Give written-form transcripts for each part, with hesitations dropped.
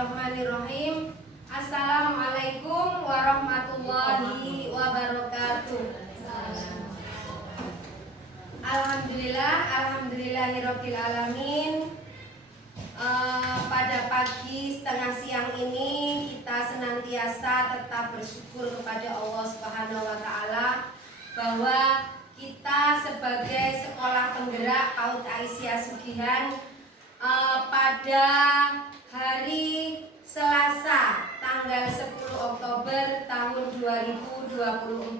Bismillahirrahmanirrahim. Assalamualaikum warahmatullahi wabarakatuh. Alhamdulillahirabbil alamin. Pada pagi setengah siang ini kita senantiasa tetap bersyukur kepada Allah Subhanahu wa taala bahwa kita sebagai sekolah penggerak PAUD Aisyah Sugihan pada hari Selasa tanggal 10 Oktober tahun 2024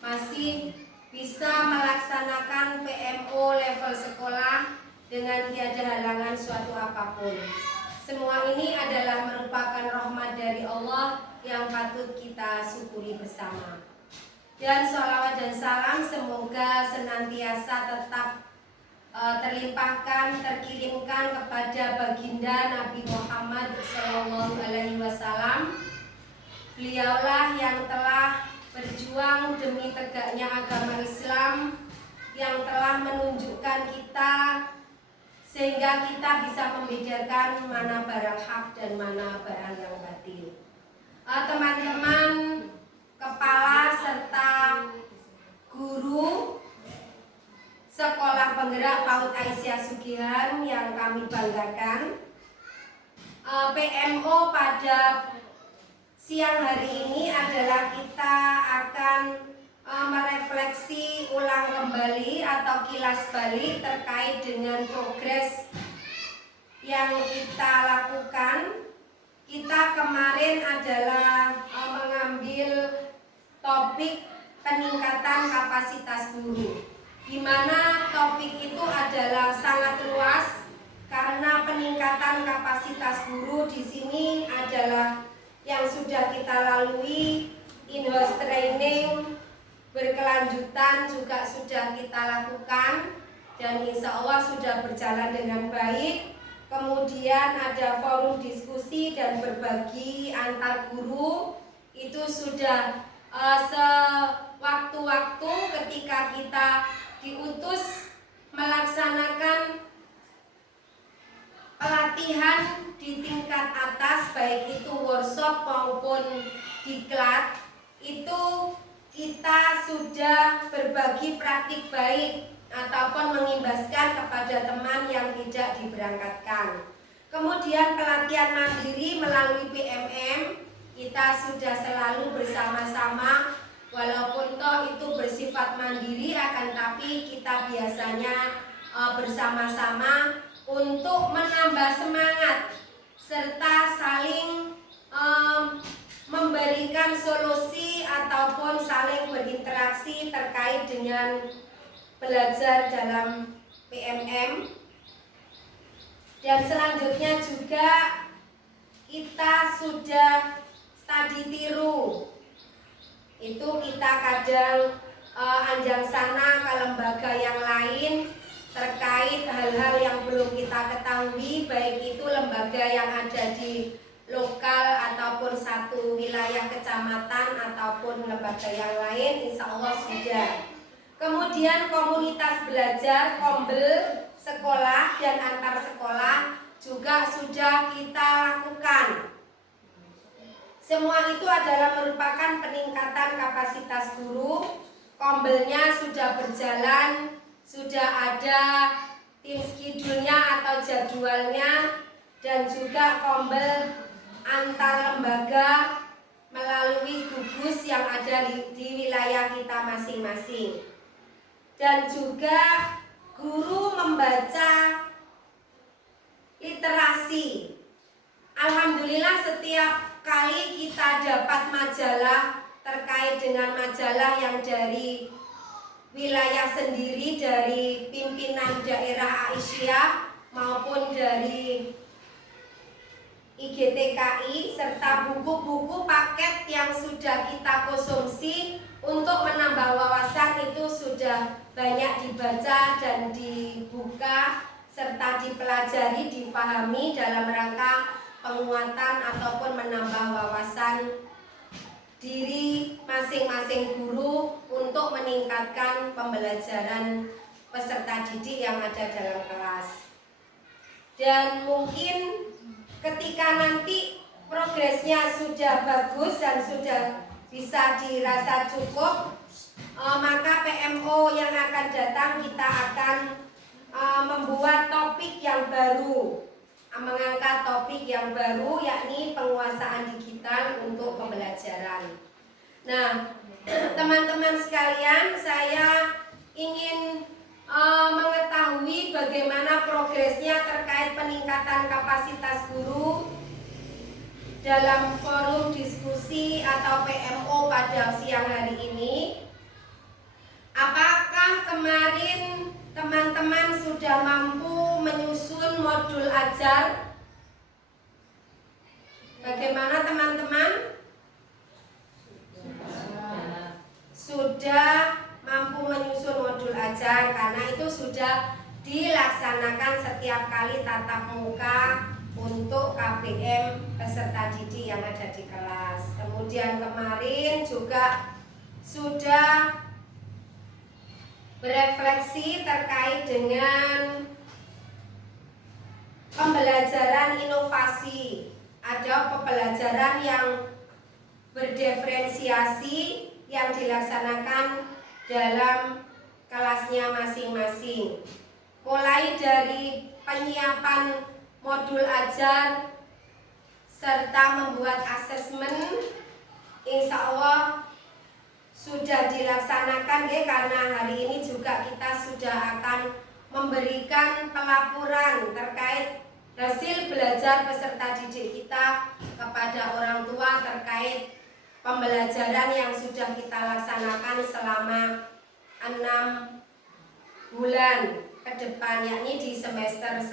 masih bisa melaksanakan PMO level sekolah dengan tiada halangan suatu apapun. Semua ini adalah merupakan rahmat dari Allah yang patut kita syukuri bersama. Dan sholawat dan salam semoga senantiasa tetap terlimpahkan, terkirimkan kepada baginda Nabi Muhammad SAW. Beliaulah yang telah berjuang demi tegaknya agama Islam, yang telah menunjukkan kita sehingga kita bisa membedakan mana barang hak dan mana barang yang batil. Teman-teman kepala serta guru Sekolah Penggerak PAUD Aisyah Sugihan yang kami banggakan, PMO pada siang hari ini adalah kita akan merefleksi ulang kembali atau kilas balik terkait dengan progres yang kita lakukan. Kita kemarin adalah mengambil topik peningkatan kapasitas guru, di mana topik itu adalah sangat luas karena peningkatan kapasitas guru di sini adalah yang sudah kita lalui, in-house training berkelanjutan juga sudah kita lakukan dan insya Allah sudah berjalan dengan baik. Kemudian ada forum diskusi dan berbagi antar guru, itu sudah sewaktu-waktu ketika kita diutus melaksanakan pelatihan di tingkat atas, baik itu workshop maupun diklat, itu kita sudah berbagi praktik baik ataupun mengimbaskan kepada teman yang tidak diberangkatkan. Kemudian pelatihan mandiri melalui PMM, kita sudah selalu bersama-sama. Walaupun toh itu bersifat mandiri, akan tapi kita biasanya bersama-sama untuk menambah semangat serta saling memberikan solusi ataupun saling berinteraksi terkait dengan belajar dalam PMM. Dan selanjutnya juga kita sudah studi tiru. Itu kita kadang anjang sana ke lembaga yang lain terkait hal-hal yang belum kita ketahui, baik itu lembaga yang ada di lokal ataupun satu wilayah kecamatan ataupun lembaga yang lain, insya Allah sudah. Kemudian komunitas belajar, kombel, sekolah dan antar sekolah juga sudah kita lakukan. Semua itu adalah merupakan peningkatan kapasitas guru. Kombelnya sudah berjalan, sudah ada tim schedule-nya atau jadwalnya, dan juga kombel antar lembaga melalui gugus yang ada di wilayah kita masing-masing. Dan juga guru membaca literasi. Alhamdulillah setiap kali kita dapat majalah terkait dengan majalah yang dari wilayah sendiri, dari pimpinan daerah Aisyah maupun dari IGTKI, serta buku-buku paket yang sudah kita konsumsi untuk menambah wawasan, itu sudah banyak dibaca dan dibuka serta dipelajari, dipahami dalam rangka penguatan ataupun menambah wawasan diri masing-masing guru untuk meningkatkan pembelajaran peserta didik yang ada dalam kelas. Dan mungkin ketika nanti progresnya sudah bagus dan sudah bisa dirasa cukup, maka PMO yang akan datang kita akan membuat topik yang baru, mengangkat topik yang baru, yakni penguasaan digital untuk pembelajaran. Nah, teman-teman sekalian, saya ingin mengetahui bagaimana progresnya terkait peningkatan kapasitas guru dalam forum diskusi atau PMO pada siang hari ini. Apakah kemarin teman-teman sudah mampu menyusun modul ajar? Bagaimana teman-teman? Sudah mampu menyusun modul ajar, karena itu sudah dilaksanakan setiap kali tatap muka untuk KBM peserta didik yang ada di kelas. Kemudian kemarin juga sudah berefleksi terkait dengan pembelajaran inovasi. Ada pembelajaran yang berdiferensiasi yang dilaksanakan dalam kelasnya masing-masing. Mulai dari penyiapan modul ajar serta membuat asesmen, insya Allah sudah dilaksanakan ya, karena hari ini juga kita sudah akan memberikan pelaporan terkait hasil belajar peserta didik kita kepada orang tua terkait pembelajaran yang sudah kita laksanakan selama 6 bulan ke depan, yakni di semester 1.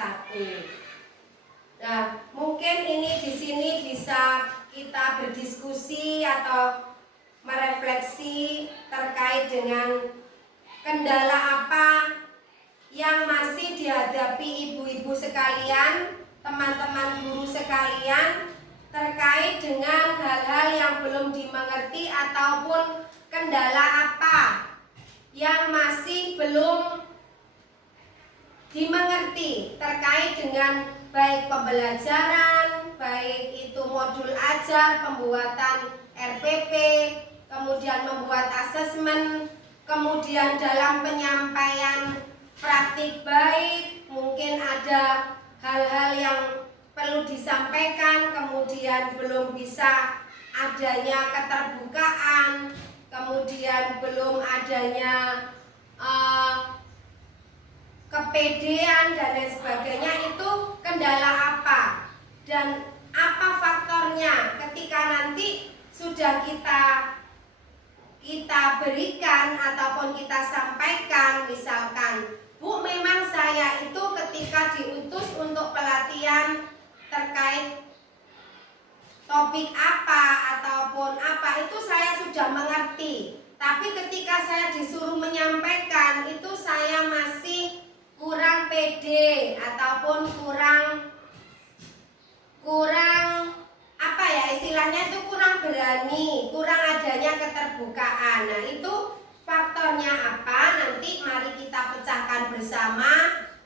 Nah, mungkin ini di sini bisa kita berdiskusi atau merefleksi terkait dengan kendala apa yang masih dihadapi ibu-ibu sekalian, teman-teman guru sekalian, terkait dengan hal-hal yang belum dimengerti ataupun kendala apa yang masih belum dimengerti terkait dengan baik pembelajaran, baik itu modul ajar, pembuatan RPP, kemudian membuat asesmen, kemudian dalam penyampaian praktik baik, mungkin ada hal-hal yang perlu disampaikan, kemudian belum bisa adanya keterbukaan, kemudian belum adanya kepedean dan lain sebagainya. Itu kendala apa dan apa faktornya ketika nanti sudah kita berikan ataupun kita sampaikan, misalkan, Bu, memang saya itu ketika diutus untuk pelatihan terkait topik apa ataupun apa, itu saya sudah mengerti, tapi ketika saya disuruh menyampaikan itu saya masih kurang pede ataupun kurang apa ya istilahnya, itu kurang berani, kurang adanya keterbukaan. Nah, itu faktornya apa? Nanti mari kita pecahkan bersama,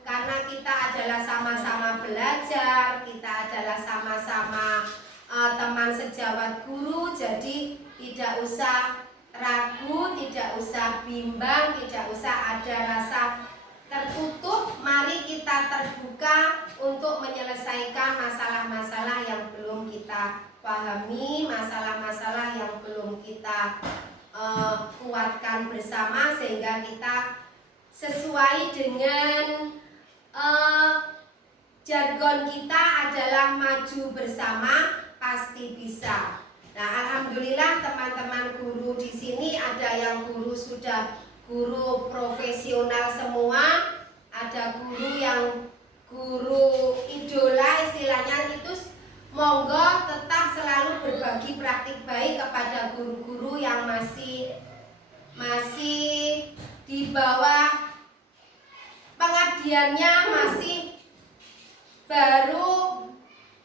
karena kita adalah sama-sama belajar, kita adalah sama-sama teman sejawat guru, jadi tidak usah ragu, tidak usah bimbang, tidak usah ada rasa tertutup. Mari kita terbuka untuk menyelesaikan masalah-masalah yang belum kita pahami, masalah-masalah yang belum kita kuatkan bersama, sehingga kita sesuai dengan jargon kita adalah maju bersama, pasti bisa. Nah, alhamdulillah teman-teman guru di sini ada yang sudah guru profesional semua, ada guru yang guru idola istilahnya, itu monggo tetap selalu berbagi praktik baik kepada guru-guru yang masih di bawah pengabdiannya, masih baru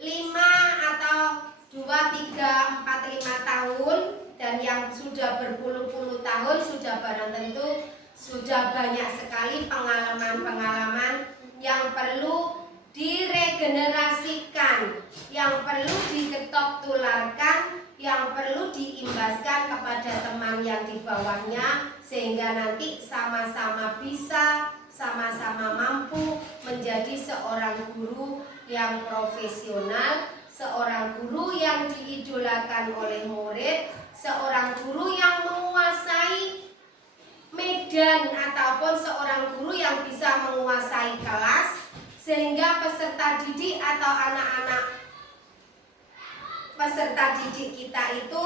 5 atau 2, 3, 4, 5 tahun, dan yang sudah berpuluh-puluh tahun sudah barang tentu sudah banyak sekali pengalaman-pengalaman yang perlu diregenerasikan yang perlu diketok tularkan, yang perlu diimbaskan kepada teman yang di bawahnya, sehingga nanti sama-sama bisa, sama-sama mampu menjadi seorang guru yang profesional, seorang guru yang diidolakan oleh murid, seorang guru yang menguasai medan ataupun seorang guru yang bisa menguasai kelas, sehingga peserta didik atau anak-anak peserta didik kita itu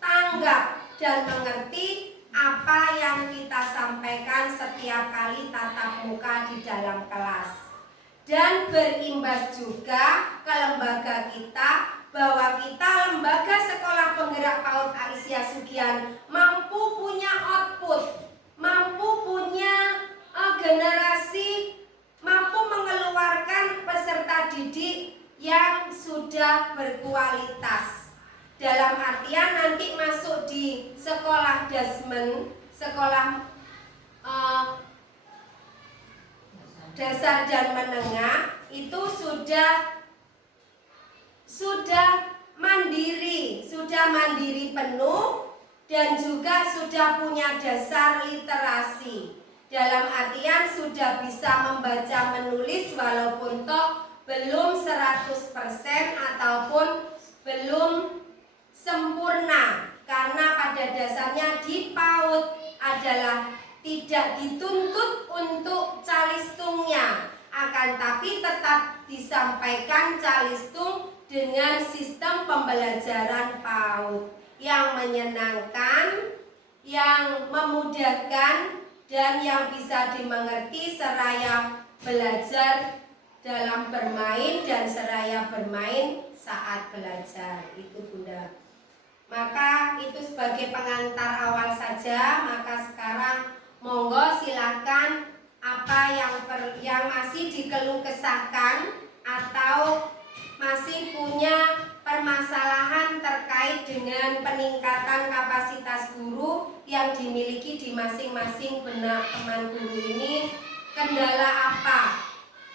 tanggap dan mengerti apa yang kita sampaikan setiap kali tatap muka di dalam kelas, dan berimbas juga ke lembaga kita bahwa kita lembaga Sekolah Penggerak PAUD Aisyah Sugian mampu punya output, mampu punya generasi, mampu mengeluarkan peserta didik yang sudah berkualitas. Dalam artian nanti masuk di sekolah dasmen, sekolah dasar dan menengah itu sudah mandiri penuh dan juga sudah punya dasar literasi. Dalam artian sudah bisa membaca menulis walaupun toh belum 100% ataupun belum sempurna, karena pada dasarnya di PAUD adalah tidak dituntut untuk calistungnya, akan tapi tetap disampaikan calistung dengan sistem pembelajaran PAUD yang menyenangkan, yang memudahkan, dan yang bisa dimengerti seraya belajar dalam bermain dan seraya bermain saat belajar. Itu Bunda. Maka itu sebagai pengantar awal saja. Maka sekarang monggo silakan apa yang masih dikeluh kesahkan atau masih punya permasalahan terkait dengan peningkatan kapasitas guru yang dimiliki di masing-masing benak teman guru ini. Kendala apa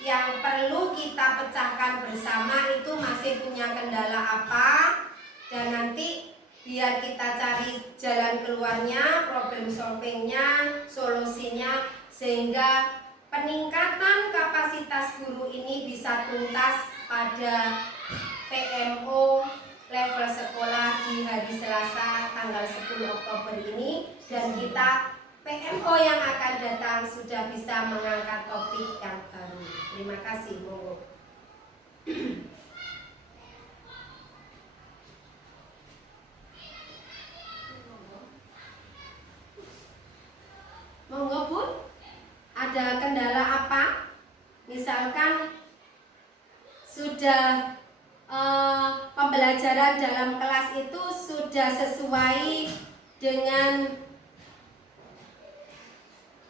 yang perlu kita pecahkan bersama, itu masih punya kendala apa, dan nanti biar kita cari jalan keluarnya, problem solvingnya, solusinya, sehingga peningkatan kapasitas guru ini bisa tuntas pada PMO level sekolah di hari Selasa tanggal 10 Oktober ini, dan kita PMO yang akan datang sudah bisa mengangkat topik yang baru. Terima kasih, monggo. Monggo Bun, ada kendala apa? Misalkan sudah pembelajaran dalam kelas itu sudah sesuai dengan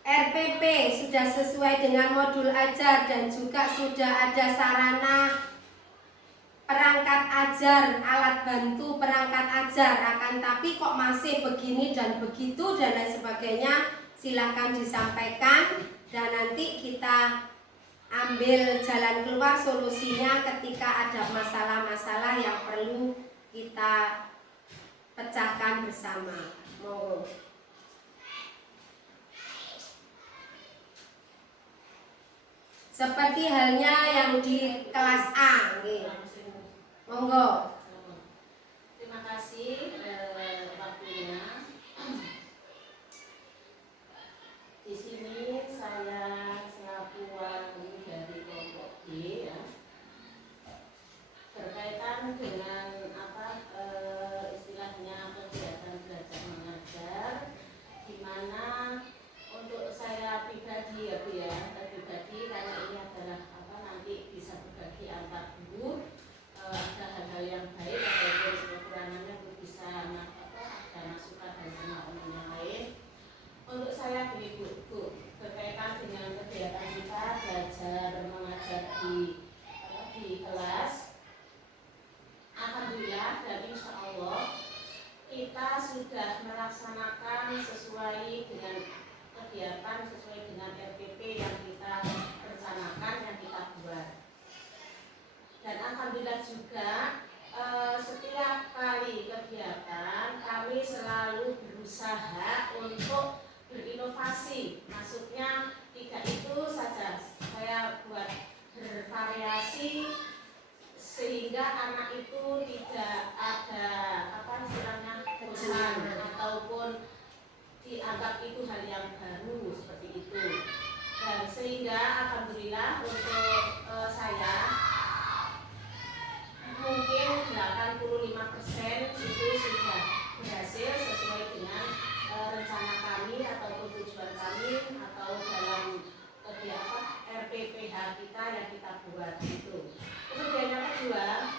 RPP, sudah sesuai dengan modul ajar, dan juga sudah ada sarana perangkat ajar, alat bantu perangkat ajar, akan tapi kok masih begini dan begitu dan lain sebagainya, silakan disampaikan dan nanti kita ambil jalan keluar solusinya ketika ada masalah-masalah yang perlu kita pecahkan bersama. Monggo. Seperti halnya yang di kelas A, monggo. Terima kasih waktunya. Di sini saya selaku wali dari kelompok D ya, berkaitan dengan istilahnya kegiatan belajar mengajar, di mana untuk saya pribadi ya Bu ya, pribadi karena ini adalah nanti bisa berbagi antar guru, ada hal-hal yang baik ataupun kekurangannya bisa ada masukan dan pemahaman yang lain. Untuk saya Bu, berkaitan dengan kegiatan kita belajar mengajar di kelas, alhamdulillah juga setiap kali kegiatan kami selalu berusaha untuk berinovasi. Maksudnya tidak itu saja, saya buat bervariasi sehingga anak itu tidak ada apa istilahnya bosan ataupun dianggap itu hal yang baru seperti itu. Dan sehingga alhamdulillah untuk saya mungkin 85% itu sudah berhasil sesuai dengan rencana kami ataupun tujuan kami atau dalam kegiatan RPPH kita yang kita buat itu. Kemudian yang kedua,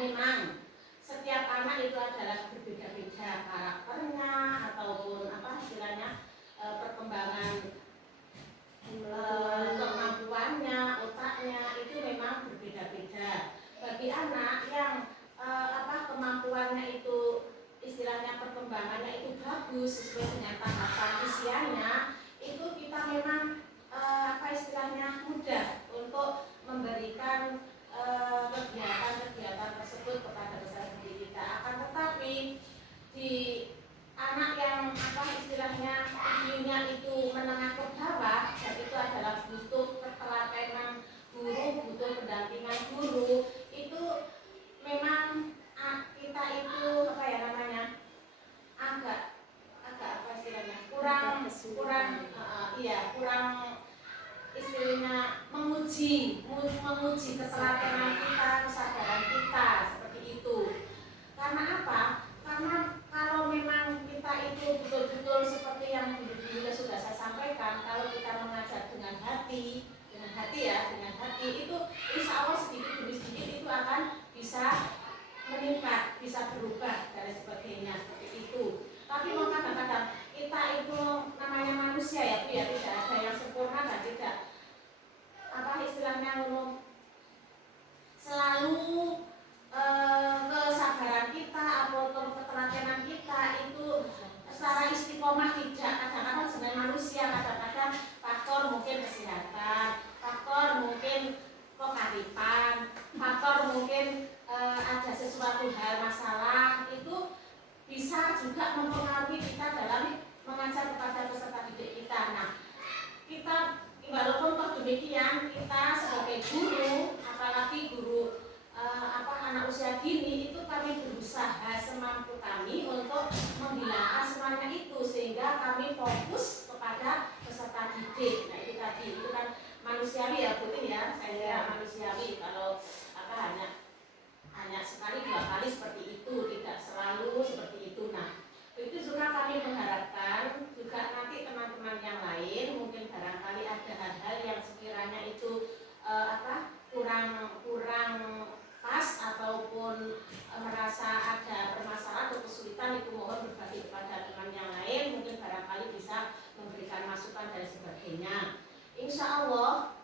memang setiap anak itu adalah berbeda-beda karakternya ataupun apa istilahnya perkembangan kemampuannya, otaknya itu memang berbeda-beda. Bagi anak yang kemampuannya itu istilahnya perkembangannya itu bagus sesuai dengan tahapan usianya, itu kita memang istilahnya mudah untuk memberikan kegiatan-kegiatan tersebut kepada peserta didik kita. Akan tetapi di anak yang istilahnya IQ-nya itu menengah ke bawah, dan itu adalah butuh ketelatenan guru, butuh pendampingan guru, itu memang kita itu agak istilahnya kurang istilahnya menguji ketelatenan kita, kesadaran kita seperti itu. Karena apa? Karena kalau memang kita itu betul-betul seperti yang dulu sudah saya sampaikan, kalau kita mengajar dengan hati itu insya Allah sedikit demi sedikit itu akan bisa meningkat, bisa berubah dan sebagainya seperti itu. Tapi kadang-kadang kita itu namanya manusia ya Bu ya, tidak ada yang sempurna dan tidak istilahnya selalu kesabaran kita atau ketelatenan kita itu secara istiqomah tidak. Kadang-kadang sebagai manusia kadang-kadang faktor mungkin kesehatan, faktor mungkin kearifan, faktor mungkin ada sesuatu hal masalah itu bisa juga mempengaruhi kita dalam mengajar kepada peserta didik kita. Nah, kita walaupun toh demikian kita sebagai guru, apalagi guru anak usia dini itu kami berusaha semampu kami untuk menghilangkan semuanya itu sehingga kami fokus kepada peserta didik. Nah itu tadi itu kan manusiawi ya Bu Tin ya, saya kira manusiawi kalau hanya sekali dua kali seperti itu, tidak selalu seperti itu. Nah itu juga kami mengharapkan juga nanti teman-teman yang lain mungkin barangkali ada hal-hal yang sekiranya itu kurang pas ataupun merasa ada permasalahan atau kesulitan, itu mohon berbagi kepada teman yang lain, mungkin barangkali bisa memberikan masukan dan sebagainya. Insya Allah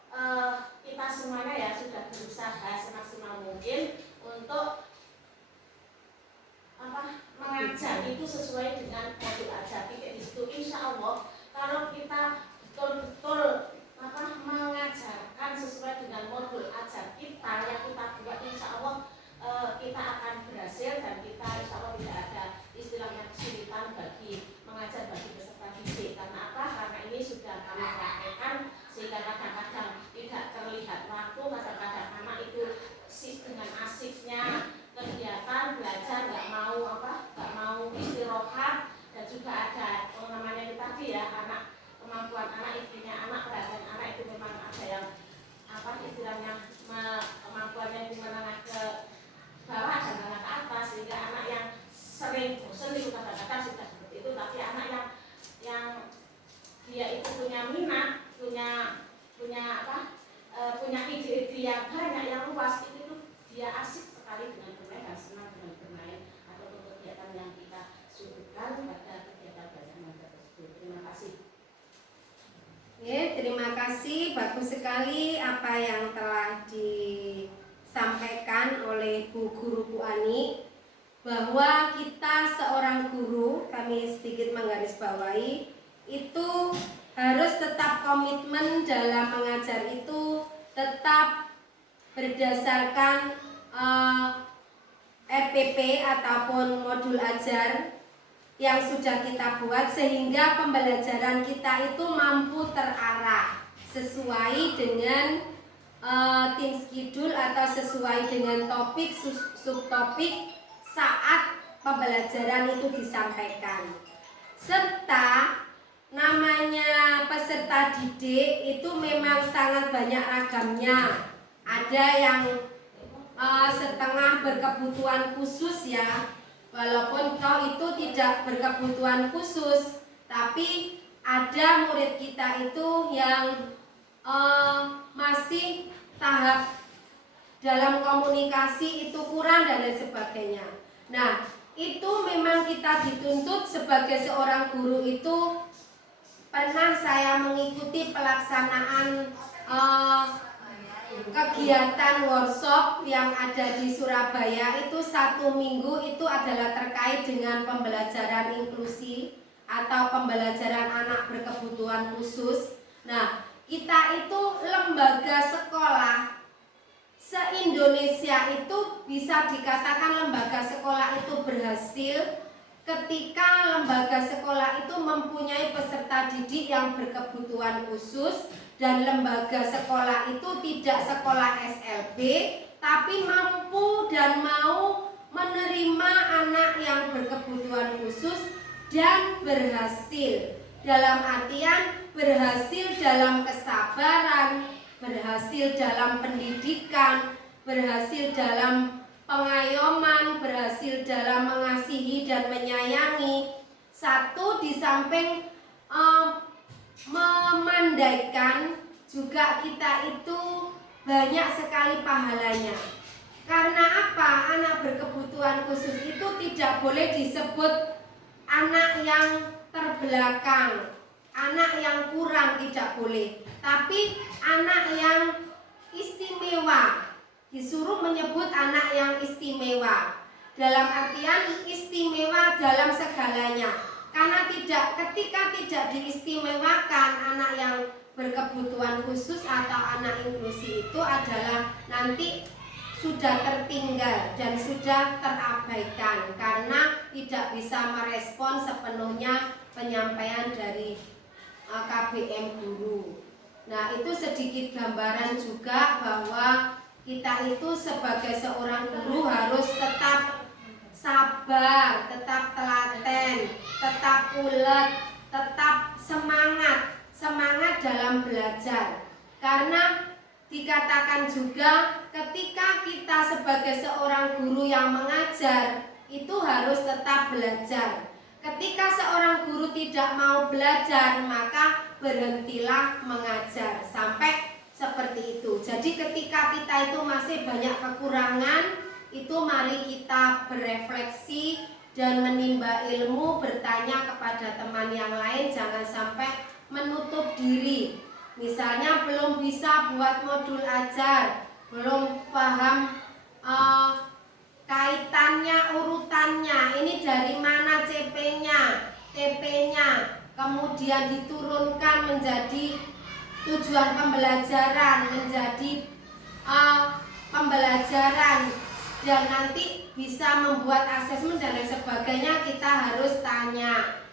kita semuanya ya sudah berusaha semaksimal mungkin untuk mengajar itu sesuai dengan modul ajar titik di situ. Insya Allah kalau kita betul-betul mengajarkan sesuai dengan modul ajar kita yang kita buat, insya Allah kita akan berhasil dan kita insya Allah tidak ada istilahnya kesulitan bagi mengajar bagi peserta didik. Karena apa? Karena ini sudah kami praktekkan sehingga kadang-kadang tidak terlihat waktu, kadang-kadang anak itu dengan asiknya kegiatan belajar nggak mau istirahat, dan juga ada namanya itu tadi ya anak kemampuan anak istrinya anak perhatian anak itu memang ada yang istilahnya kemampuannya itu menengah ke bawah dan menengah ke atas, sehingga anak yang sering bosan itu kadang-kadang sudah seperti itu. Tapi anak yang dia itu punya minat, punya ide-ide yang banyak yang luas, itu dia asik sekali dengan bermain dan senang dengan bermain atau kegiatan yang kita suguhkan pada kegiatan belajar mengajar tersebut. Terima kasih. Terima kasih, bagus sekali apa yang telah disampaikan oleh Bu Guru Bu Ani, bahwa kita seorang guru, kami sedikit menggarisbawahi, itu harus tetap komitmen dalam mengajar, itu tetap berdasarkan RPP ataupun modul ajar yang sudah kita buat, sehingga pembelajaran kita itu mampu terarah sesuai dengan tim schedule atau sesuai dengan topik subtopik saat pembelajaran itu disampaikan. Serta namanya peserta didik itu memang sangat banyak ragamnya. Ada yang setengah berkebutuhan khusus ya, walaupun toh itu tidak berkebutuhan khusus, tapi ada murid kita itu yang masih tahap dalam komunikasi itu kurang dan lain sebagainya. Nah, itu memang kita dituntut sebagai seorang guru itu. Pernah saya mengikuti pelaksanaan kegiatan workshop yang ada di Surabaya, itu 1 minggu itu adalah terkait dengan pembelajaran inklusi atau pembelajaran anak berkebutuhan khusus. Nah, kita itu lembaga sekolah se-Indonesia itu bisa dikatakan lembaga sekolah itu berhasil ketika lembaga sekolah itu mempunyai peserta didik yang berkebutuhan khusus, dan lembaga sekolah itu tidak sekolah SLB tapi mampu dan mau menerima anak yang berkebutuhan khusus dan berhasil. Dalam artian berhasil dalam kesabaran, berhasil dalam pendidikan, berhasil dalam pengayoman, berhasil dalam mengasihi dan menyayangi. Satu, di samping memandaikan, juga kita itu banyak sekali pahalanya. Karena apa? Anak berkebutuhan khusus itu tidak boleh disebut anak yang terbelakang, anak yang kurang, tidak boleh. Tapi anak yang istimewa, disuruh menyebut anak yang istimewa. Dalam artian istimewa dalam segalanya. Karena ketika tidak diistimewakan, anak yang berkebutuhan khusus atau anak inklusi itu adalah nanti sudah tertinggal dan sudah terabaikan karena tidak bisa merespon sepenuhnya penyampaian dari KBM guru. Nah, itu sedikit gambaran juga bahwa kita itu sebagai seorang guru harus tetap sabar, tetap telaten, tetap ulet, tetap semangat dalam belajar. Karena dikatakan juga ketika kita sebagai seorang guru yang mengajar itu harus tetap belajar. Ketika seorang guru tidak mau belajar, maka berhentilah mengajar. Sampai seperti itu. Jadi ketika kita itu masih banyak kekurangan, itu mari kita berefleksi dan menimba ilmu, bertanya kepada teman yang lain, jangan sampai menutup diri. Misalnya belum bisa buat modul ajar, belum paham kaitannya, urutannya, ini dari mana CP-nya, TP-nya, kemudian diturunkan menjadi tujuan pembelajaran, menjadi pembelajaran, dan nanti bisa membuat asesmen dan lain sebagainya. Kita harus tanya,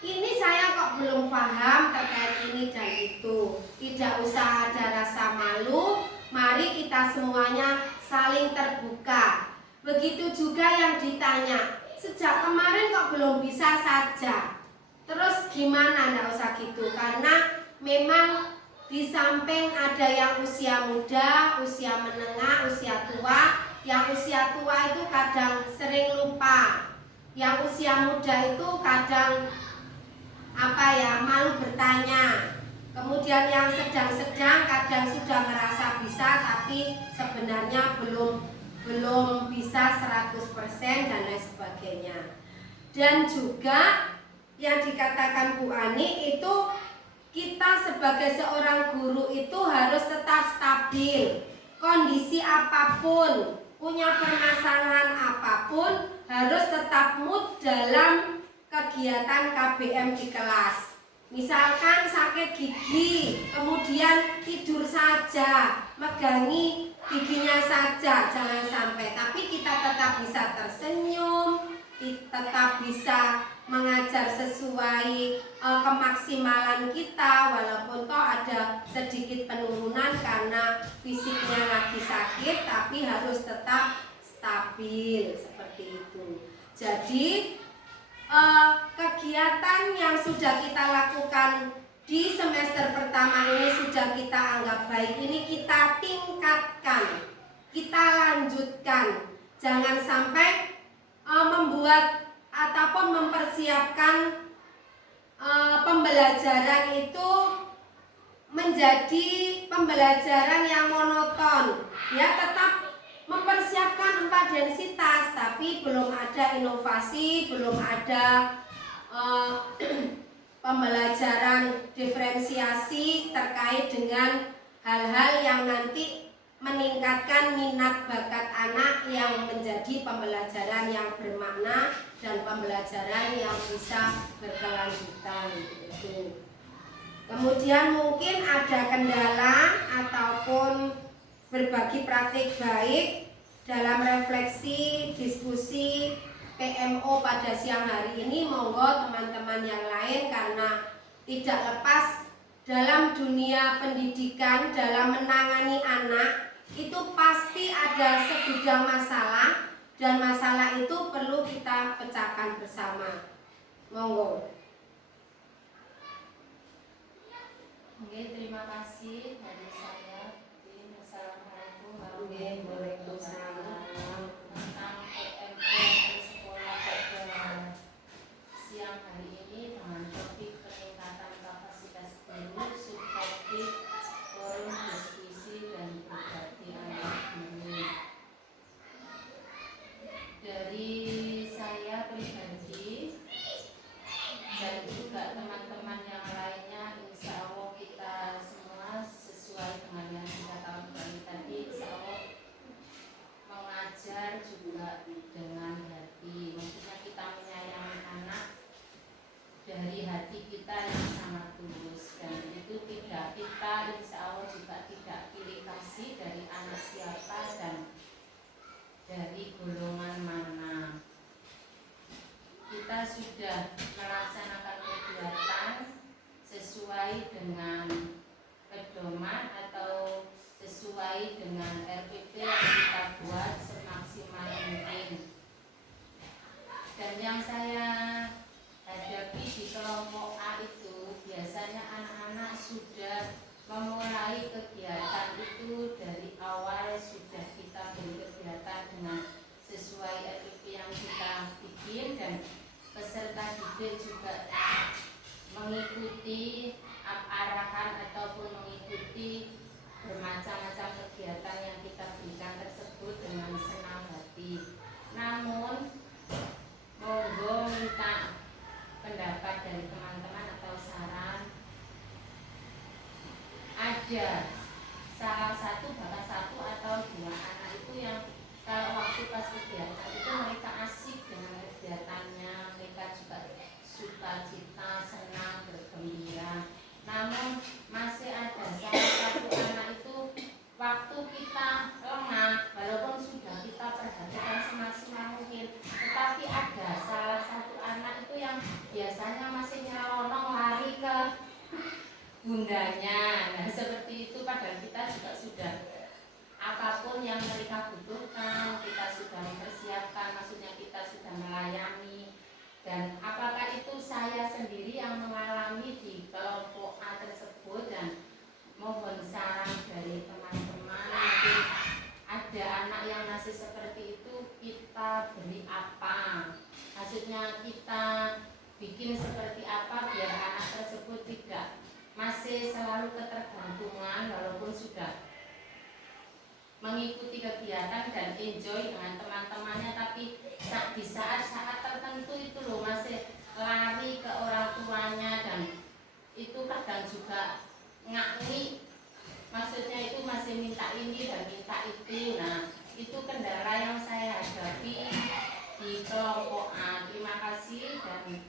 ini saya kok belum paham terkait ini dan itu. Tidak usah ada rasa malu, mari kita semuanya saling terbuka. Begitu juga yang ditanya, sejak kemarin kok belum bisa saja, terus gimana? Nggak usah gitu, karena memang di samping ada yang usia muda, usia menengah, usia tua. Yang usia tua itu kadang sering lupa, yang usia muda itu kadang malu bertanya. Kemudian yang sedang-sedang kadang sudah merasa bisa tapi sebenarnya belum bisa 100% dan lain sebagainya. Dan juga yang dikatakan Bu Ani itu, kita sebagai seorang guru itu harus tetap stabil. Kondisi apapun, punya permasalahan apapun, harus tetap mood dalam kegiatan KBM di kelas. Misalkan sakit gigi, kemudian tidur saja, megangi giginya saja, jangan sampai. Tapi kita tetap bisa tersenyum, tetap bisa mengajar sesuai kemaksimalan kita, walaupun toh ada sedikit penurunan karena fisiknya lagi sakit, tapi harus tetap stabil seperti itu. Jadi kegiatan yang sudah kita lakukan di semester pertama ini sudah kita anggap baik, ini kita tingkatkan, kita lanjutkan. Jangan sampai membuat ataupun mempersiapkan pembelajaran itu menjadi pembelajaran yang monoton. Ya, tetap mempersiapkan 4 densitas, tapi belum ada inovasi, belum ada pembelajaran diferensiasi terkait dengan hal-hal yang nanti meningkatkan minat bakat anak yang menjadi pembelajaran yang bermakna dan pembelajaran yang bisa berkelanjutan gitu. Kemudian mungkin ada kendala ataupun berbagi praktik baik dalam refleksi diskusi PMO pada siang hari ini. Monggo teman-teman yang lain, karena tidak lepas dalam dunia pendidikan, dalam menangani anak itu pasti ada sebidang masalah, dan masalah itu perlu kita pecahkan bersama. Monggo. Oke, terima kasih dari saya. Assalamualaikum warahmatullahi wabarakatuh. Tentang PMO sekolah pada siang hari ini dengan topik peningkatan kapasitas guru, subtopik forum diskusi dan berbagi anak guru. Dari saya pribadi dan juga teman-teman yang lainnya, insya Allah kita semua sesuai dengan yang kita tahu tadi, insya Allah mengajar juga dengan hati. Maksudnya kita menyayangi anak dari hati kita yang sangat tulus, dan itu tidak, kita insya Allah juga tidak pilih kasih dari anak siapa dan dari golongan mana. Kita sudah melaksanakan kegiatan sesuai dengan pedoman atau sesuai dengan RPP yang kita buat semaksimal mungkin. Dan yang saya hadapi di kelompok A itu, biasanya anak-anak sudah memulai kegiatan itu dari awal, sudah kita beri kegiatan dengan sesuai RPP yang kita bikin, dan peserta didik juga mengikuti arahan ataupun mengikuti bermacam-macam kegiatan yang kita berikan tersebut dengan senang hati. Namun monggo minta pendapat dari teman-teman atau saran. Ada salah satu, bahkan 1 atau 2 anak itu yang kalau waktu pas kegiatan itu mereka asik dengan kegiatannya, mereka juga sukacita, senang, bergembira. Namun masih ada salah satu anak itu waktu kita lengah, walaupun sudah kita perhatikan semaksimal mungkin, tetapi ada salah satu anak itu yang biasanya masih nyelonong lari ke bundanya. Nah, seperti itu, padahal kita juga sudah apapun yang mereka butuhkan, kita sudah mempersiapkan, maksudnya kita sudah melayani. Dan apakah itu saya sendiri yang mengalami di kelompok A tersebut, dan mohon saran dari teman-teman. Mungkin ada anak yang masih seperti itu, kita beri apa? Maksudnya kita bikin seperti apa biar anak tersebut tidak masih selalu ketergantungan, walaupun sudah mengikuti kegiatan dan enjoy dengan teman-temannya, tapi di saat-saat tertentu itu loh masih lari ke orang tuanya, dan itu kadang juga ngakni, maksudnya itu masih minta ini dan minta itu. Nah, itu kendala yang saya hadapi di kelompok A. Terima kasih, dan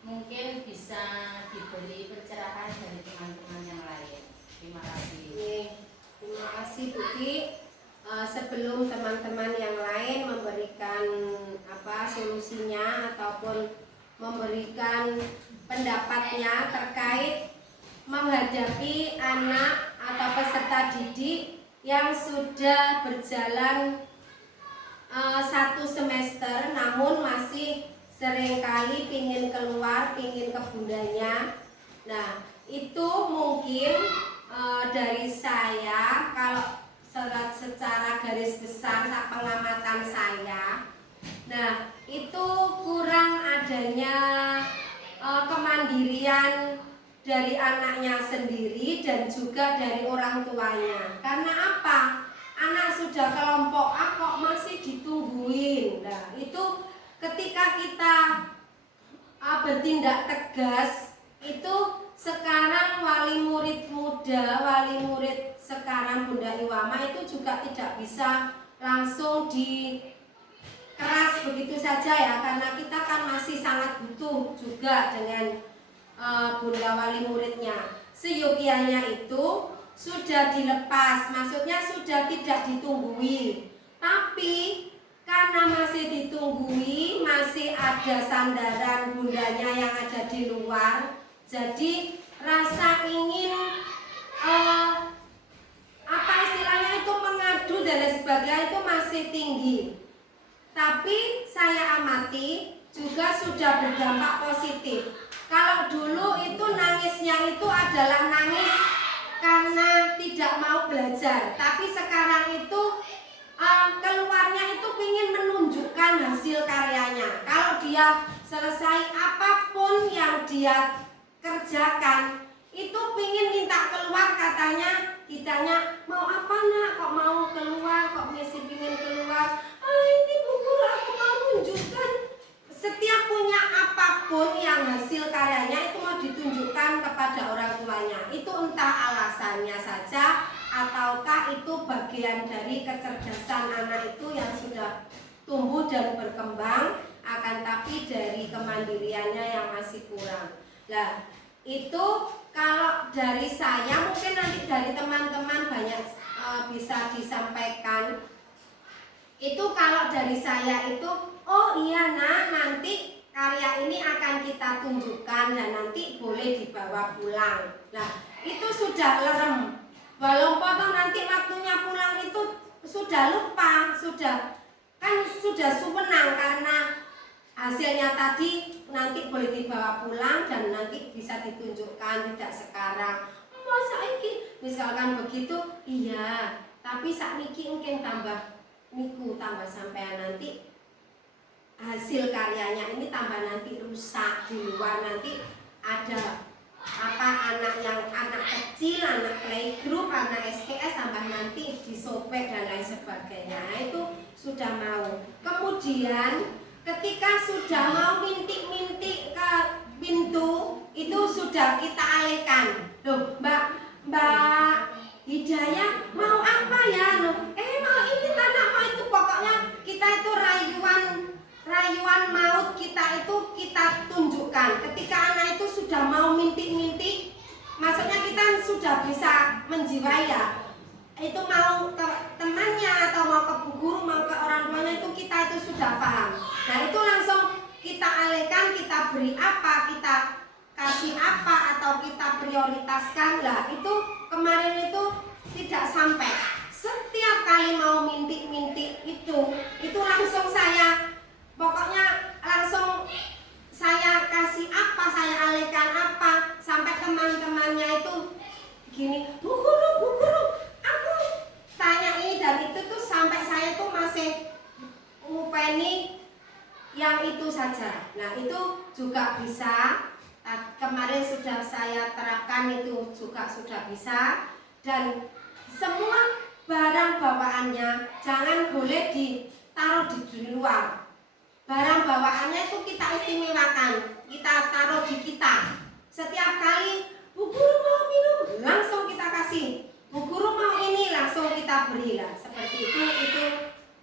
mungkin bisa diberi pencerahan dari teman-teman yang lain. Terima kasih. Terima kasih Budi. teman-teman yang lain memberikan solusinya ataupun memberikan pendapatnya terkait menghadapi anak atau peserta didik yang sudah berjalan 1 semester namun masih seringkali pingin keluar, pingin ke bundanya. Nah, itu mungkin dari saya, kalau secara garis besar pengamatan saya, nah itu kurang adanya kemandirian dari anaknya sendiri dan juga dari orang tuanya. Karena apa? Anak sudah kelompok A kok masih ditungguin. Nah, itu ketika kita bertindak tegas, itu sekarang wali murid muda, wali murid sekarang Bunda Iwama itu juga tidak bisa langsung keras begitu saja ya, karena kita kan masih sangat butuh juga dengan Bunda wali muridnya. Seyogianya itu sudah dilepas, maksudnya sudah tidak ditunggui. Tapi karena masih ditunggui, masih ada sandaran bundanya yang ada di luar, jadi rasa ingin istilahnya itu mengadu dan lain sebagainya itu masih tinggi. Tapi saya amati juga sudah berdampak positif. Kalau dulu itu nangisnya itu adalah nangis karena tidak mau belajar, tapi sekarang itu keluarnya itu ingin menunjukkan hasil karyanya. Kalau dia selesai apapun yang dia kerjakan, itu ingin minta keluar, katanya, ditanya mau apa nak, kok mau keluar, kok masih ingin keluar. Ini Bu Guru, aku mau tunjukkan. Setiap punya apapun yang hasil karyanya itu mau ditunjukkan kepada orang tuanya. Itu entah alasannya saja ataukah itu bagian dari kecerdasan anak itu yang sudah tumbuh dan berkembang, akan tapi dari kemandiriannya yang masih kurang. Nah, itu kalau dari saya, mungkin nanti dari teman-teman banyak bisa disampaikan. Itu kalau dari saya itu, oh iya nak, nanti karya ini akan kita tunjukkan dan nanti boleh dibawa pulang. Nah, itu sudah lerem. Walaupun nanti waktunya pulang itu sudah lupa, sudah suwenang karena hasilnya tadi nanti boleh dibawa pulang dan nanti bisa ditunjukkan, tidak sekarang. Masa iki misalkan begitu, iya, tapi sakniki mungkin tambah sampai nanti hasil karyanya ini tambah nanti rusak di luar, nanti ada anak kecil, anak playgroup, anak SKS tambah nanti disobek dan lain sebagainya. Nah, itu sudah mau. Kemudian ketika sudah mau mintik-mintik ke pintu, itu sudah kita alihkan. Loh, Mbak Hidayah mau apa ya? Loh, mau ini tanah mau itu, pokoknya kita itu rayuan maut kita itu kita tunjukkan. Ketika anak itu sudah mau mintik-mintik, maksudnya kita sudah bisa menjiwai ya, itu mau ke temannya atau mau ke bu guru, mau ke orang tuanya, itu kita itu sudah paham. Nah, itu langsung kita alihkan, kita beri apa, kita kasih apa, atau kita prioritaskan. Lah, itu kemarin itu tidak sampai. Setiap kali mau mintik-mintik itu langsung pokoknya langsung saya kasih apa, saya alihkan apa, sampai teman-temannya itu gini, bu guru, aku tanya ini dan itu tuh sampai saya tuh masih ngupeni yang itu saja. Nah, itu juga bisa. Kemarin sudah saya terapkan, itu juga sudah bisa. Dan semua barang bawaannya jangan boleh ditaruh di luar. Barang bawaannya itu kita istimewakan, kita taruh di kita. Setiap kali bu guru mau minum, langsung kita kasih. Bu guru mau ini, langsung kita beri lah. Seperti itu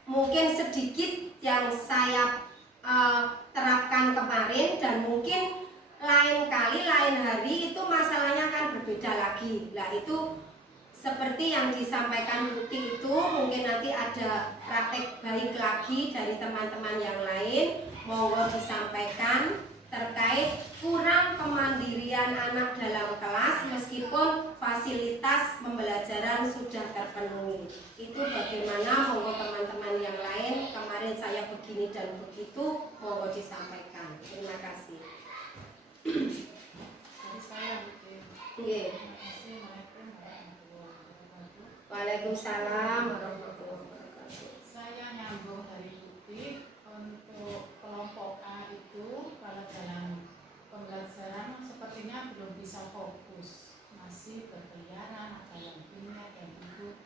mungkin sedikit yang saya terapkan kemarin, dan mungkin lain kali, lain hari itu masalahnya akan berbeda lagi. Nah, itu seperti yang disampaikan Putih itu, mungkin nanti ada praktek baik lagi dari teman-teman yang lain, monggo disampaikan terkait kurang kemandirian anak dalam kelas meskipun fasilitas pembelajaran sudah terpenuhi. Itu bagaimana, monggo teman-teman yang lain, kemarin saya begini dan begitu, monggo disampaikan. Terima kasih. Nggih. Waalaikumsalam warahmatullahi wabarakatuh. Saya nyambung dari Putih untuk kelompok A itu kalau dalam pembelajaran sepertinya belum bisa fokus, masih berkeliaran, ada yang ini, ada yang itu.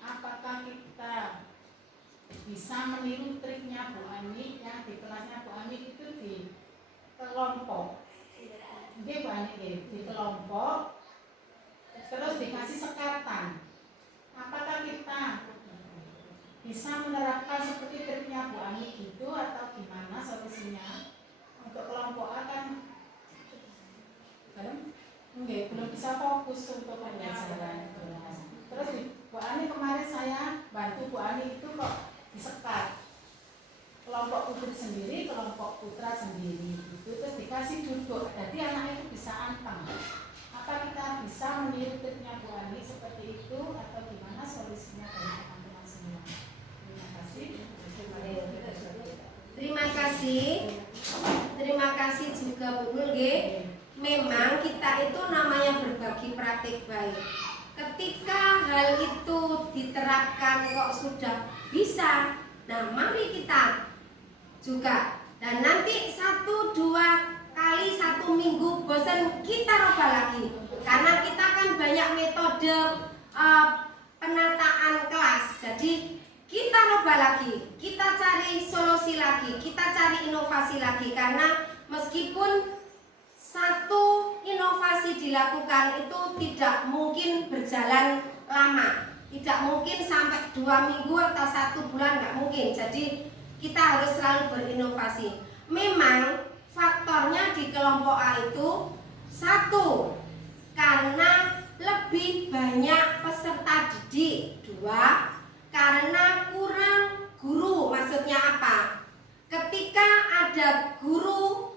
Apakah kita bisa meniru triknya Bu Ani yang di kelasnya Bu Ani itu di kelompok? Oke Bu Ani, di kelompok terus dikasih sekatan. Apakah kita bisa menerapkan seperti triknya Bu Ani itu atau gimana solusinya? Untuk kelompok A kan belum bisa fokus untuk pembelajaran. Terus Bu Ani kemarin saya bantu Bu Ani itu kok disekat. Kelompok putri sendiri, kelompok putra sendiri. Itu terus dikasih duduk. Jadi anak itu bisa anteng. Apa kita bisa meniru triknya Bu Ani seperti itu atau gimana solusinya dari teman-teman semua? Terima kasih. Terima kasih juga Bu Nur. Memang kita itu namanya berbagi praktik baik. Ketika hal itu diterapkan kok sudah bisa, nah mari kita juga. Dan nanti 1-2 kali 1 minggu bosan kita rubah lagi. Karena kita kan banyak metode penataan kelas. Jadi kita rubah lagi, kita cari solusi lagi, kita cari inovasi lagi. Karena meskipun satu inovasi dilakukan itu tidak mungkin berjalan lama, tidak mungkin sampai 2 minggu atau 1 bulan, nggak mungkin. Jadi kita harus selalu berinovasi. Memang faktornya di kelompok A itu 1, karena lebih banyak peserta didik. 2, karena kurang guru. Maksudnya apa? Ketika ada guru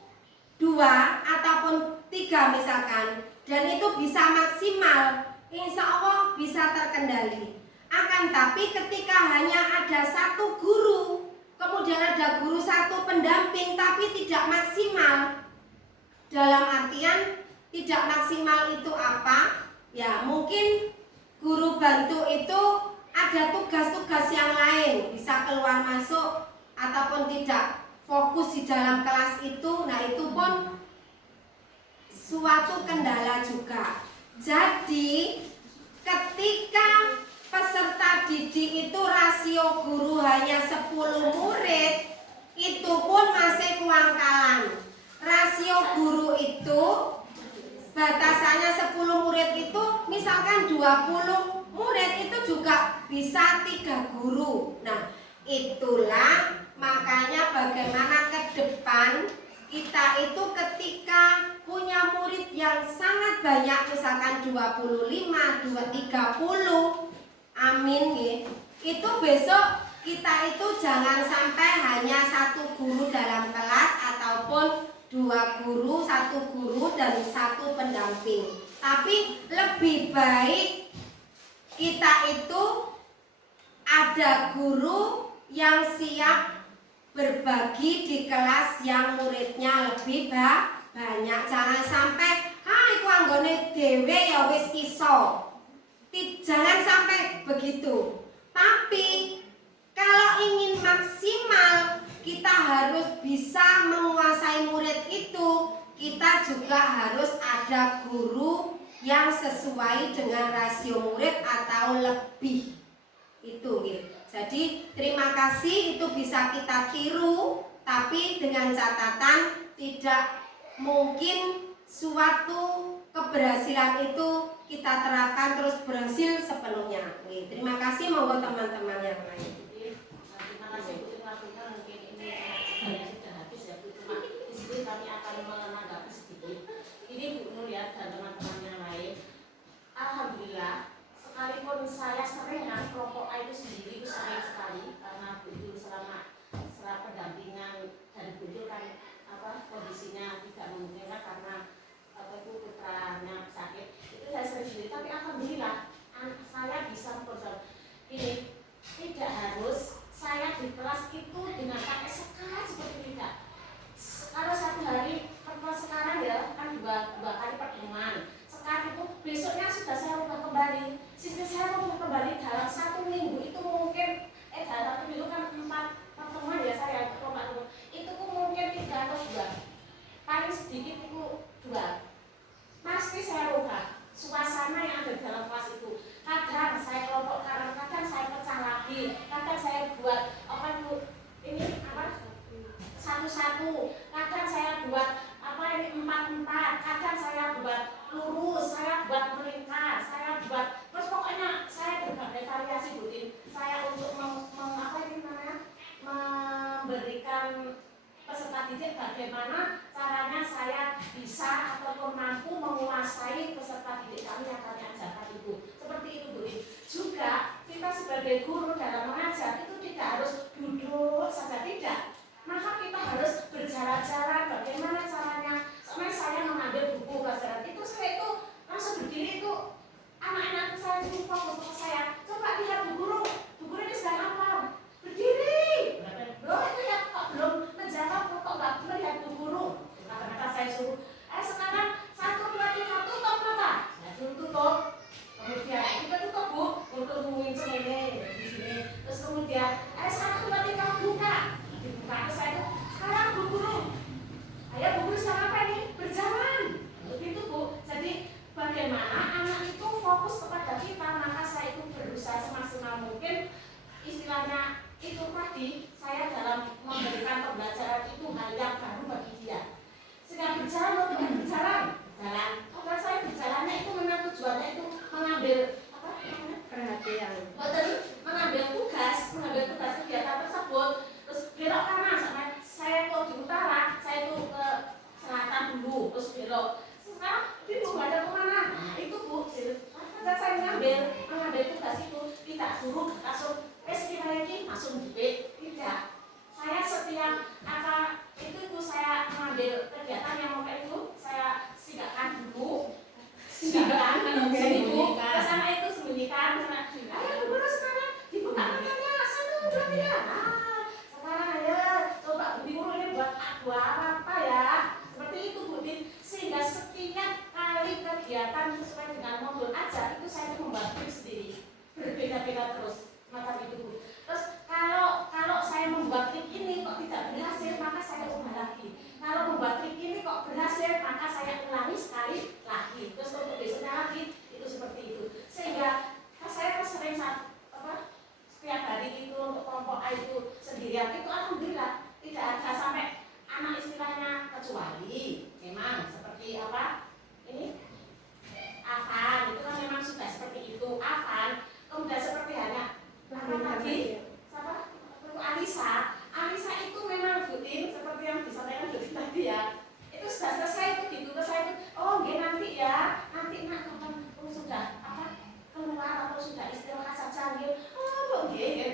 2 ataupun 3 misalkan, dan itu bisa maksimal, insya Allah bisa terkendali. Akan tapi ketika hanya ada 1 guru, kemudian ada guru 1 pendamping tapi tidak maksimal. Dalam artian tidak maksimal itu apa? Ya mungkin guru bantu itu ada tugas-tugas yang lain, bisa keluar masuk ataupun tidak fokus di dalam kelas itu. Nah itu pun suatu kendala juga. Jadi ketika peserta didik itu rasio guru hanya 10 murid, itu pun masih kuangkalan. Rasio guru itu batasannya 10 murid itu misalkan 20 murid itu juga bisa 3 guru. Nah itulah makanya bagaimana ke depan kita itu ketika punya murid yang sangat banyak, misalkan 25, 30, amin ya. Itu besok kita itu jangan sampai hanya 1 guru dalam kelas ataupun 2 guru, 1 guru dan 1 pendamping. Tapi lebih baik kita itu ada guru yang siap berbagi di kelas yang muridnya lebih banyak. Jangan sampai iku anggone dhewe ya wis iso. Jangan sampai begitu. Tapi kalau ingin maksimal, kita harus bisa menguasai murid itu. Kita juga harus ada guru yang sesuai dengan rasio murid atau lebih. Itu gitu. Jadi terima kasih, itu bisa kita tiru, tapi dengan catatan tidak mungkin suatu keberhasilan itu kita terapkan terus berhasil sepenuhnya. Terima kasih, monggo teman-teman yang lain. Terima kasih Bu, waktunya mungkin ini sudah habis ya Bu. Cuma di sini kami akan menanggapi sedikit. Ini Bu Nur ya dan teman-teman yang lain. Alhamdulillah, sekalipun saya sering dengan kelompok A itu sendiri itu sering sekali karena memberikan peserta didik bagaimana caranya saya bisa ataupun mampu menguasai peserta didik kami yang kami ajarkan itu. Seperti itu Bu. Juga kita sebagai guru dalam mengajar itu tidak harus duduk saja, tidak. Maka kita harus berjalan-jalan bagaimana caranya. Soalnya saya mengambil buku pelajaran itu, saya itu langsung berdiri itu, anak-anak saya itu fokus ke saya. Coba lihat Bu Guru ini sedang apa? Berdiri. Loh itu ya kok belum menjawab, kok nggak melihat Bu Guru? Kata-kata saya suruh, sekarang 1, 2, 3 tutup mata. Saya suruh tutup. Kemudian kita tutup Bu, untuk menguncang ini di sini. Terus kemudian 1, 2, 3 buka. Dibuka. Terus saya itu, sekarang Bu Guru, ayo Bu Guru sedang apa nih? Berjalan. Begitu Bu. Jadi bagaimana anak itu fokus kepada kita, maka saya itu berusaha semaksimal mungkin. Istilahnya itu tadi, saya dalam memberikan pembelajaran itu hal yang baru bagi dia. Sehingga berjalan, jalan. Kalau saya berjalannya itu memang tujuannya itu mengambil apa namanya? Perhatian. Mengambil tugas kegiatan tersebut. Terus belok kanan, sampai saya kok di utara, saya itu ke selatan dulu, terus belok. Sekarang ibu ada kemana? Nah itu Bu, saya mengambil tugas itu, tidak suruh langsung kita ini langsung duit, tidak. Saya setiap itu saya mengambil kegiatan yang mau itu, saya singkatkan dulu, Bu. Terus anak itu sembunyikan, ayo Bu Guru sekarang dibuka matanya, 1, 2, 3. Nah, sekarang ayo coba Bu Guru ini buat apa ya? Seperti itu Bu. Sehingga setiap kali kegiatan sesuai dengan modul ajar itu saya membuat trik sendiri, berbeda-beda terus macam itu Bu. Terus kalau saya membuat trik ini kok tidak berhasil, maka saya ubah lagi. Kalau membuat trik ini kok berhasil, maka saya ulangi sekali lagi. Terus untuk besoknya lagi itu seperti itu. Sehingga saya sering setiap hari itu untuk kelompok A itu sendirian itu alhamdulillah tidak ada sampai anak istilahnya, kecuali memang seperti apa ini Afan itu kan memang sudah seperti itu. Afan kemudian seperti hanya tadi Alisa itu memang Budin seperti yang disampaikan Budin tadi ya, itu sudah selesai itu gitu. Terus saya itu nanti ya, nanti nak kapan sudah keluar atau sudah istirahat saja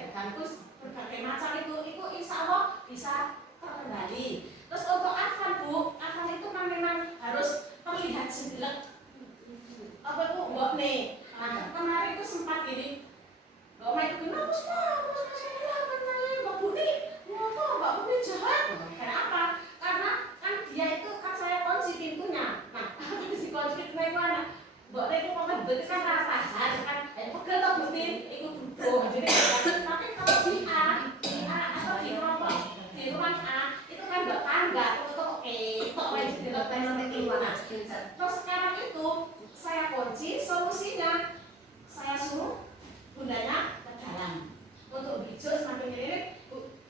dan terus berbagai macam itu insya Allah bisa terkendali. Terus untuk Afan Bu, Afan itu kan memang harus terlihat jelek mbok nih. Nah kemarin itu sempat gini, Mbak itu kenapa Mbak Buni jahat. Kenapa? Karena kan dia itu kan saya kunci pintunya. Nah, si kunci pintunya itu anak Mbak itu mau betul kan rasa kan pegel tau Gusti itu duduk. Jadi tapi kalau di A atau di ruang A itu kan Mbak tangga itu terus sekarang itu saya kunci, solusinya saya suruh bundanya ke dalam untuk hijau semakin mirip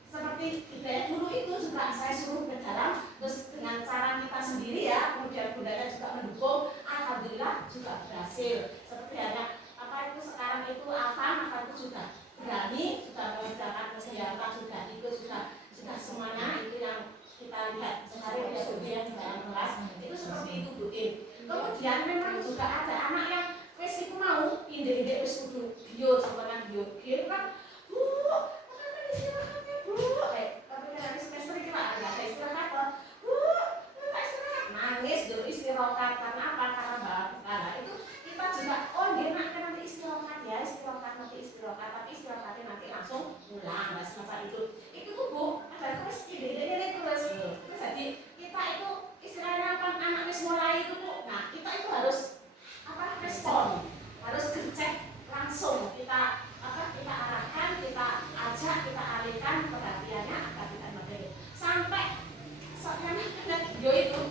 seperti hidayat dulu itu juga saya suruh ke dalam. Terus dengan cara kita sendiri ya, kemudian bundanya juga mendukung, alhamdulillah juga berhasil. Seperti hanya itu sekarang itu Afan itu sudah berani, sudah mengerjakan kegiatan, sudah ikut, sudah semuanya itu yang kita lihat sehari dia di dalam kelas itu seperti itu Bu. Kemudian memang juga ada anak yang wis mau ide-ide wis kudu bio sampeyan bio kan Bu makanya istirahatnya Bu tapi kan semester iki lah ada istirahat kok Bu tak istirahat nangis dulu istirahat karena apa karena itu kita juga nggih nak nanti istirahat ya nanti istirahat tapi istirahatnya nanti langsung pulang mas masa itu tuh Bu ada terus ide-ide terus jadi kita itu istilahnya kan anak wis mulai itu Bu. Nah kita itu harus respon, harus gercep langsung kita arahkan, kita ajak, kita alihkan perhatiannya agar tidak mengerti sampai soalnya ada video itu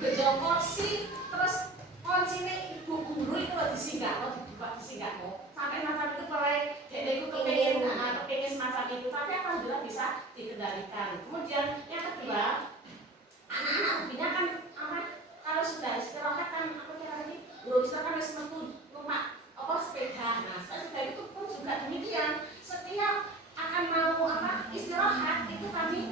bejo kursi terus kuncinya ibu guru itu dibuka sampai macam itu kalau dia itu kepengen semacam itu tapi alhamdulillah bisa dikendalikan. Kemudian yang kedua anak-anak hobinya kan kalau sudah istirahat kan istirahat kan harus metu numpak sepeda. Nah sudah itu pun juga demikian setiap akan mau istirahat itu kami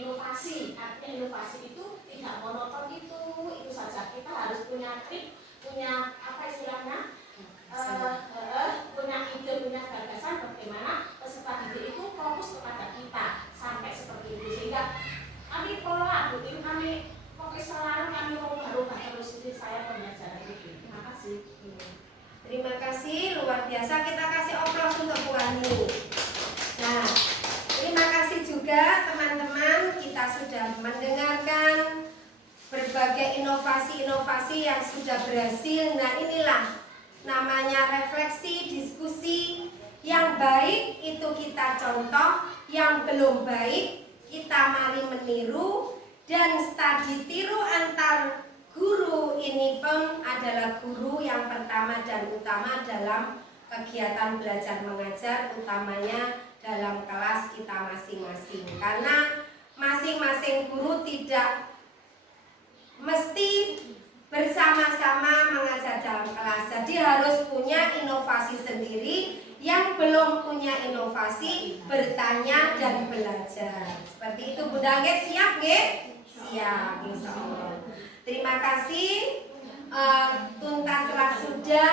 inovasi. Artinya inovasi itu tidak monoton itu saja. Kita harus punya trik, punya apa istilahnya, punya ide, punya gagasan bagaimana peserta didik itu fokus kepada kita sampai seperti itu, sehingga kami pola Bu Tim, kami fokus selalu, kami rubah-rubah terus ini saya pembelajaran itu. Terima kasih. Terima kasih, luar biasa. Kita kasih aplaus untuk Bu Ani. Nah, terima kasih juga teman-teman, kita sudah mendengarkan berbagai inovasi-inovasi yang sudah berhasil. Nah, inilah namanya refleksi, diskusi. Yang baik itu kita contoh, yang belum baik kita mari meniru, dan studi tiru antar guru ini pun adalah guru yang pertama dan utama dalam kegiatan belajar mengajar, utamanya dalam kelas kita masing-masing. Karena masing-masing guru tidak mesti bersama-sama mengajar dalam kelas. Jadi harus punya inovasi sendiri. Yang belum punya inovasi bertanya dan belajar. Seperti itu Bunda, nggih, siap nggih? Siap, insyaallah. Terima kasih. Tuntaslah sudah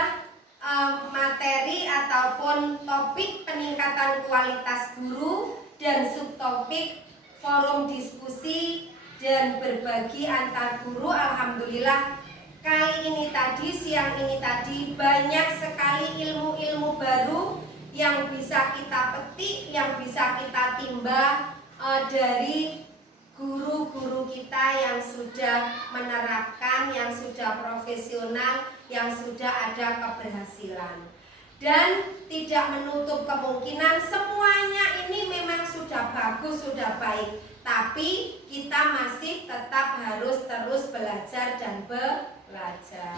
materi ataupun topik peningkatan kualitas guru dan subtopik forum diskusi dan berbagi antar guru. Alhamdulillah kali ini tadi, siang ini tadi, banyak sekali ilmu-ilmu baru yang bisa kita petik, yang bisa kita timba dari guru-guru kita yang sudah menerapkan, yang sudah profesional, yang sudah ada keberhasilan. Dan tidak menutup kemungkinan semuanya ini memang sudah bagus, sudah baik, tapi kita masih tetap harus terus belajar dan belajar.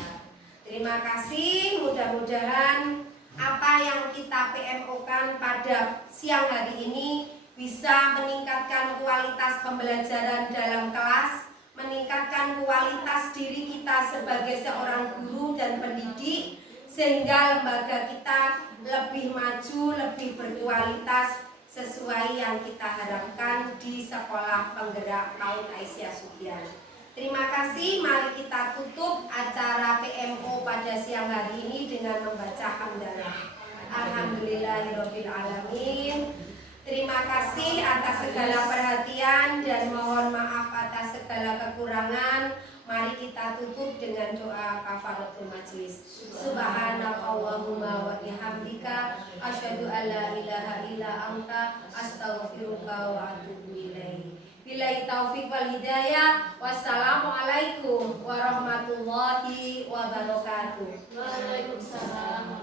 Terima kasih, mudah-mudahan apa yang kita PMO-kan pada siang hari ini bisa meningkatkan kualitas pembelajaran dalam kelas, meningkatkan kualitas diri kita sebagai seorang guru dan pendidik, sehingga lembaga kita lebih maju, lebih berkualitas sesuai yang kita harapkan di Sekolah Penggerak PAUD Aisyah Sugian. Terima kasih, mari kita tutup acara PMO pada siang hari ini dengan membaca hamdalah. Alhamdulillahirabbil alamin. Terima kasih atas segala perhatian dan mohon maaf atas segala kekurangan. Mari kita tutup dengan doa kafaratul majlis. Subhanakallahumma wa bihamdika asyhadu an la ilaha illa anta astaghfiruka wa atubu ilaik. Billahi taufik wal hidayah. Wassalamualaikum warahmatullahi wabarakatuh. Waalaikumsalam.